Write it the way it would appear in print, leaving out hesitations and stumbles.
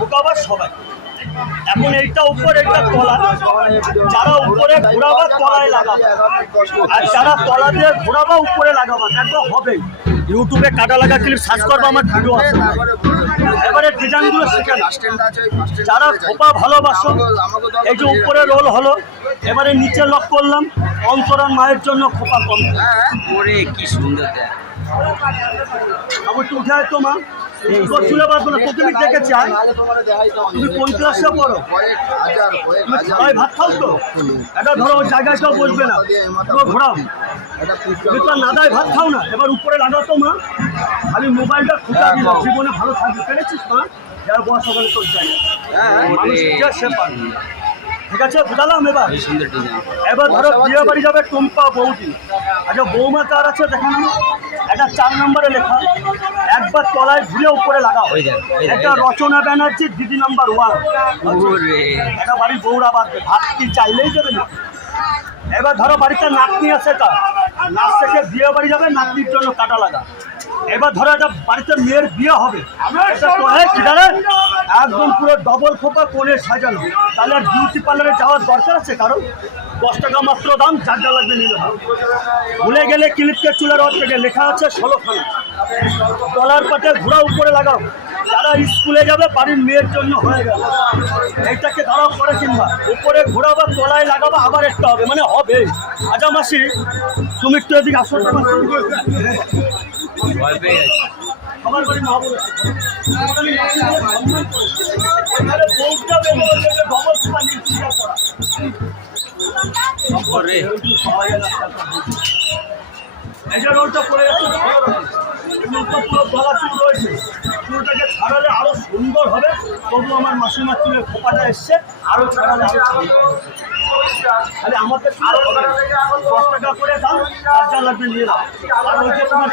ঢোকাবার সবাই। এখন এইটা উপর এইটা তলা, যারা উপরে ঘোরাবা তলায় লাগাবা, আর যারা তলা দিয়ে ঘোরাবা উপরে লাগাবা, একদম হবে। ইউটিউবে কাটা লাগা ক্লিপ সার্চ করবো, আমার ভিডিও আছে। এবারে ডিজাইনগুলো শিখে না, যারা খোপা ভালোবাসো, এই যে উপরে রোল হলো, এবারে নিচে লক করলাম, অন্তরণ মায়ের জন্য খোপা কম। কি সুন্দর আবার তো উঠে তো মা চুলে বাঁধবো না, তোকে আমি দেখে চাই। তুমি কোন ক্লাসে পড়ো? তুমি সবাই ভাত খাও তো? এটা ধরো ওই জায়গাটাও বসবে না, পুরো ঘোরাও। তুমি তো নাদায় ভাত খাও না, এবার উপরে লাগাও তো মা। আমি মোবাইলটা খুঁজা দিলাম, জীবনে ভালো থাকবে, পেরেছিস মা? যারা বয়স সকালে তোর জায়গা মানুষ সে পারবে। ঠিক আছে, বুঝালাম। এবার ধরো বিয়ে বাড়ি যাবে টুম্পা বৌদি। আচ্ছা, বৌমা কার আছে দেখেন, এটা 4 নম্বরে লেখা, একবার তলায় ঘুরে উপরে লাগাও। এটা রচনা ব্যানার্জি, দিদি নাম্বার 1। এটা বাড়ির বৌরা বাঁধবে, ভাত কি চাইলেই দেবে না। এবার ধরো বাড়িতে নাতনি আছে, তার নাচ থেকে বিয়ে বাড়ি যাবে, নাতনির জন্য কাটা লাগা। এবার ধরো এটা বাড়িতে মেয়ের বিয়ে হবে, একদম পুরো ডবল খোপা কোণে সাজানো। তাহলে আর বিউটি পার্লারে যাওয়ার দরকার আছে কারণ? 10 টাকা মাত্র দাম, যার যা লাগবে নিলে হবে। ভুলে গেলে ক্লিপকে চুলের ওর থেকে লেখা আছে 16 খানা। তলার পাটে ঘোরা উপরে লাগাও, যারা স্কুলে যাবে বাড়ির মেয়ের জন্য হয়ে গেল। এইটাকে ধরাও করে কিনবা, উপরে ঘোরাবা, তলায় লাগাবা, আবার একটা হবে, মানে হবে। আজা মাসি, তুমি একটু এদিকে আসো। আমার বাড়ি মা বলেছে এই যে রোলটা পড়ে যাচ্ছে, পুরো গলা চুল রয়েছে, চুলটাকে ছাড়ালে আরো সুন্দর হবে। তবু আমার মাসিমার চুলের খোপাটা এসছে, আরো ছাড়ালে আরো খালি আমাদের 10 টাকা করে দাম, যা লাগবে নিয়ে দাও। আর ওই যে তোমার